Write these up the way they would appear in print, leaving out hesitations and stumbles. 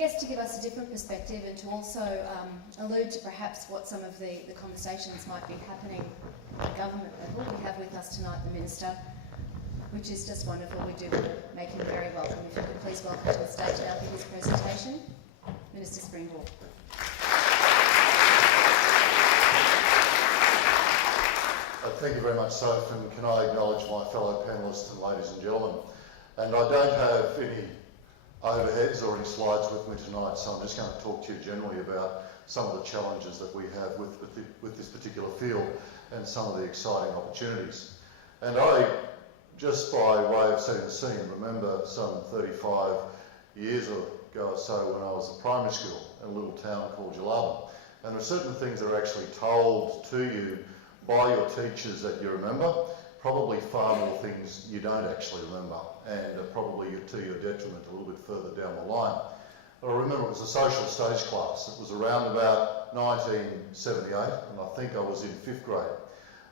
guess to give us a different perspective and to also allude to perhaps what some of the conversations might be happening at government level. We have with us tonight the Minister, which is just wonderful. We do make him very welcome. If you could please welcome to the stage now for his presentation, Minister Springborg. Thank you very much, Soph, and can I acknowledge my fellow panellists and ladies and gentlemen. And I don't have any overheads or any slides with me tonight, so I'm just going to talk to you generally about some of the challenges that we have with this particular field and some of the exciting opportunities. And I, just by way of setting the scene, remember some 35 years ago or so when I was at primary school in a little town called Genomic. And there are certain things that are actually told to you by your teachers that you remember, probably far more things you don't actually remember, and probably to your detriment a little bit further down the line. But I remember it was a social studies class. It was around about 1978, and I think I was in 5th grade.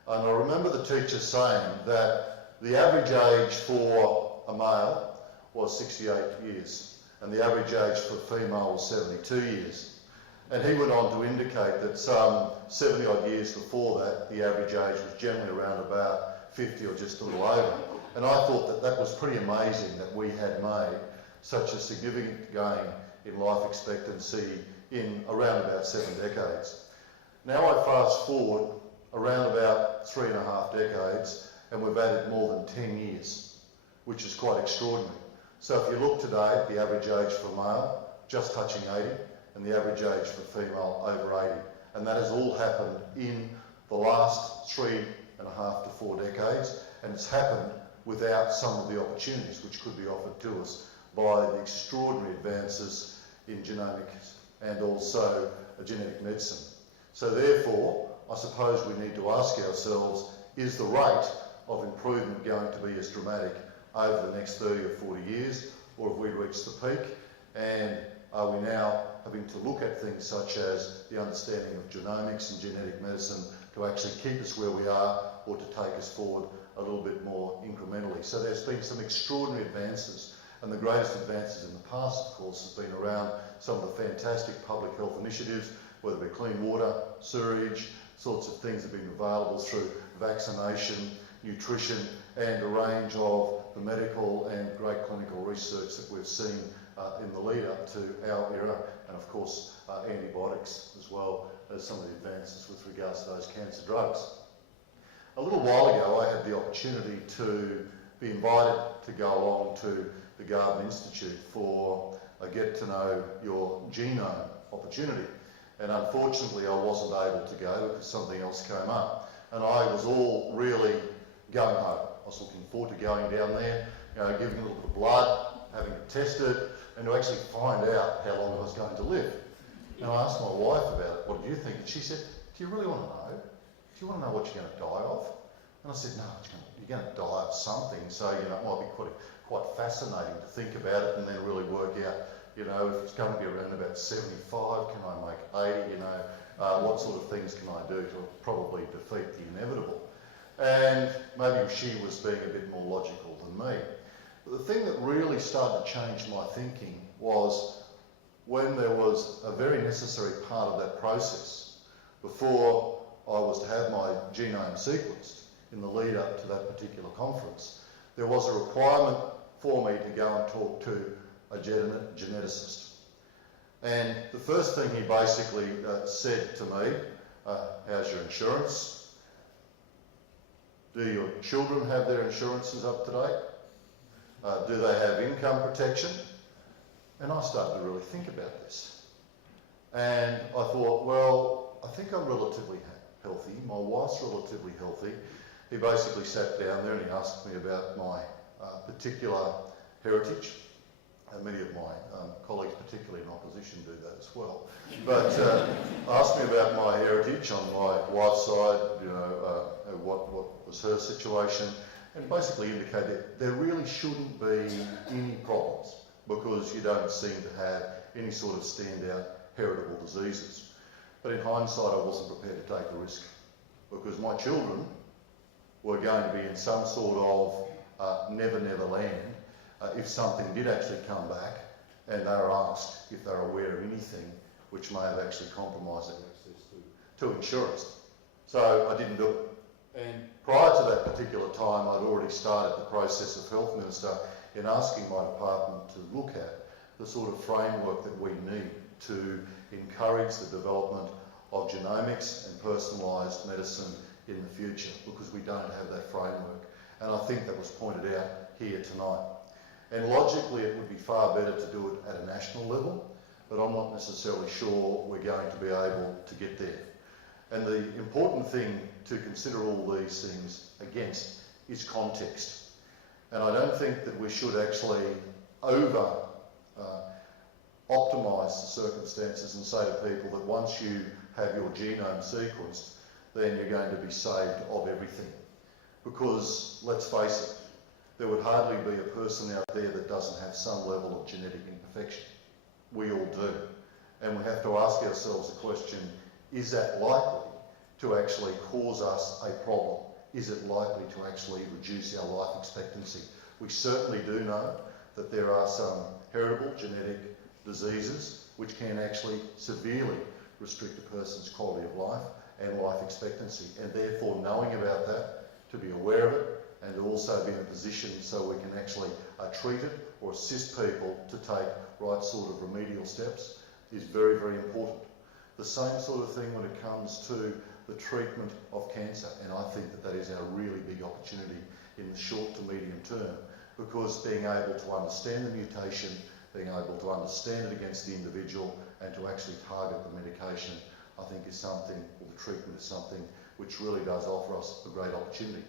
And I remember the teacher saying that the average age for a male was 68 years, and the average age for a female was 72 years. And he went on to indicate that some 70 odd years before that, the average age was generally around about 50 or just a little over. And I thought that that was pretty amazing that we had made such a significant gain in life expectancy in around about 7 decades. Now I fast forward around about 3.5 decades and we've added more than 10 years, which is quite extraordinary. So if you look today at the average age for a male, just touching 80, and the average age for female over 80. And that has all happened in the last 3.5 to 4 decades, and it's happened without some of the opportunities which could be offered to us by the extraordinary advances in genomics and also genetic medicine. So therefore, I suppose we need to ask ourselves, is the rate of improvement going to be as dramatic over the next 30 or 40 years, or have we reached the peak? And are we now having to look at things such as the understanding of genomics and genetic medicine to actually keep us where we are or to take us forward a little bit more incrementally? So there's been some extraordinary advances, and the greatest advances in the past, of course, has been around some of the fantastic public health initiatives, whether it be clean water, sewerage, sorts of things have been available through vaccination, nutrition, and a range of the medical and great clinical research that we've seen in the lead up to our era, and of course antibiotics as well as some of the advances with regards to those cancer drugs. A little while ago I had the opportunity to be invited to go along to the Garden Institute for a get to know your genome opportunity, and unfortunately I wasn't able to go because something else came up, and I was all really gung-ho. I was looking forward to going down there, giving a little bit of blood, having it tested, and to actually find out how long I was going to live. And I asked my wife about it, what do you think? And she said, do you really want to know? Do you want to know what you're going to die of? And I said, no, you're going to die of something, so it might be quite fascinating to think about it and then really work out, if it's going to be around about 75, can I make 80, what sort of things can I do to probably defeat the inevitable? And maybe she was being a bit more logical than me. But the thing that really started to change my thinking was when there was a very necessary part of that process before I was to have my genome sequenced in the lead up to that particular conference. There was a requirement for me to go and talk to a geneticist. And the first thing he basically said to me, how's your insurance? Do your children have their insurances up to date? Do they have income protection? And I started to really think about this. And I thought, well, I think I'm relatively healthy. My wife's relatively healthy. He basically sat down there and he asked me about my particular heritage. And many of my colleagues, particularly in opposition, do that as well. But asked me about my heritage on my wife's side, what was her situation, and basically indicated there really shouldn't be any problems because you don't seem to have any sort of standout heritable diseases. But in hindsight, I wasn't prepared to take the risk because my children were going to be in some sort of never land if something did actually come back and they were asked if they were aware of anything which may have actually compromised their access to insurance. So I didn't do it. And prior to that particular time, I'd already started the process of Health Minister in asking my department to look at the sort of framework that we need to encourage the development of genomics and personalised medicine in the future, because we don't have that framework. And I think that was pointed out here tonight. And logically, it would be far better to do it at a national level, but I'm not necessarily sure we're going to be able to get there. And the important thing to consider all these things against is context. And I don't think that we should actually optimise the circumstances and say to people that once you have your genome sequenced, then you're going to be saved of everything. Because, let's face it, there would hardly be a person out there that doesn't have some level of genetic imperfection. We all do. And we have to ask ourselves the question, is that likely to actually cause us a problem? Is it likely to actually reduce our life expectancy? We certainly do know that there are some heritable genetic diseases which can actually severely restrict a person's quality of life and life expectancy, and therefore knowing about that, to be aware of it, and to also be in a position so we can actually treat it or assist people to take right sort of remedial steps is very, very important. The same sort of thing when it comes to the treatment of cancer, and I think that that is our really big opportunity in the short to medium term, because being able to understand the mutation, being able to understand it against the individual and to actually target the medication, I think is something, or the treatment is something which really does offer us a great opportunity.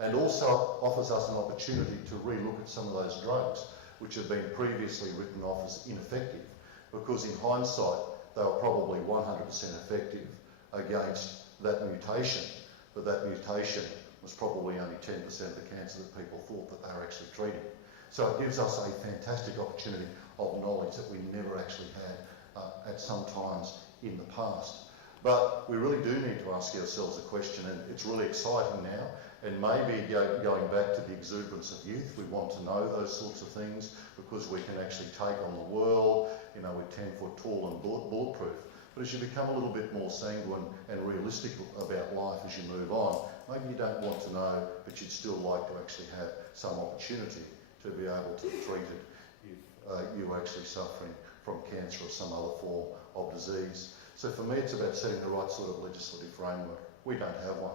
And also offers us an opportunity to re-look at some of those drugs which have been previously written off as ineffective, because in hindsight they were probably 100% effective against that mutation, but that mutation was probably only 10% of the cancer that people thought that they were actually treating. So it gives us a fantastic opportunity of knowledge that we never actually had at some times in the past. But we really do need to ask ourselves a question, and it's really exciting now, and maybe going back to the exuberance of youth, we want to know those sorts of things because we can actually take on the world, you know, we're 10 foot tall and bulletproof. But as you become a little bit more sanguine and realistic about life as you move on, maybe you don't want to know, but you'd still like to actually have some opportunity to be able to treat it if you're actually suffering from cancer or some other form of disease. So for me, it's about setting the right sort of legislative framework. We don't have one.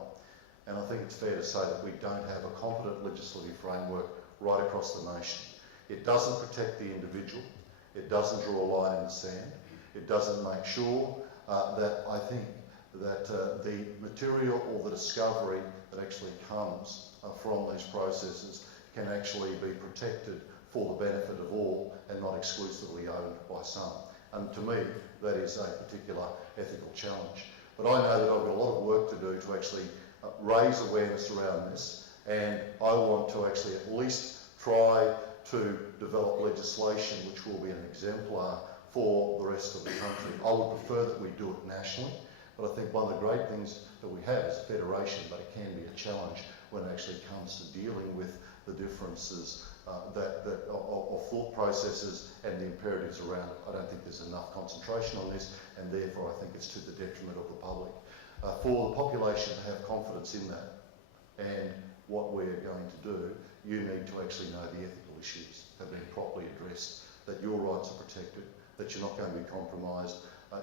And I think it's fair to say that we don't have a competent legislative framework right across the nation. It doesn't protect the individual. It doesn't draw a line in the sand. It doesn't make sure that I think that the material or the discovery that actually comes from these processes can actually be protected for the benefit of all and not exclusively owned by some. And to me, that is a particular ethical challenge. But I know that I've got a lot of work to do to actually raise awareness around this, and I want to actually at least try to develop legislation which will be an exemplar for the rest of the country. I would prefer that we do it nationally, but I think one of the great things that we have is a federation, but it can be a challenge when it actually comes to dealing with the differences of thought processes and the imperatives around it. I don't think there's enough concentration on this, and therefore I think it's to the detriment of the public. For the population to have confidence in that and what we're going to do, you need to actually know the ethical issues have been properly addressed, that your rights are protected, that you're not going to be compromised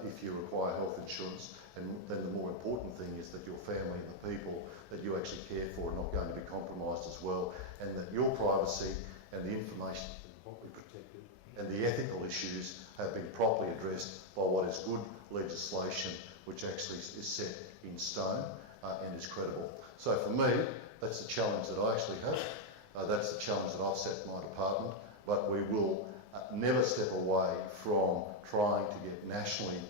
if you require health insurance, and then the more important thing is that your family and the people that you actually care for are not going to be compromised as well, and that your privacy and the information has been properly protected, and the ethical issues have been properly addressed by what is good legislation which actually is set in stone and is credible. So for me, that's the challenge that I actually have. That's the challenge that I've set in my department, but we will never step away from trying to get nationally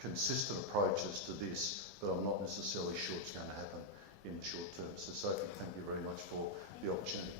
consistent approaches to this, but I'm not necessarily sure it's going to happen in the short term. So Sophie, thank you very much for the opportunity.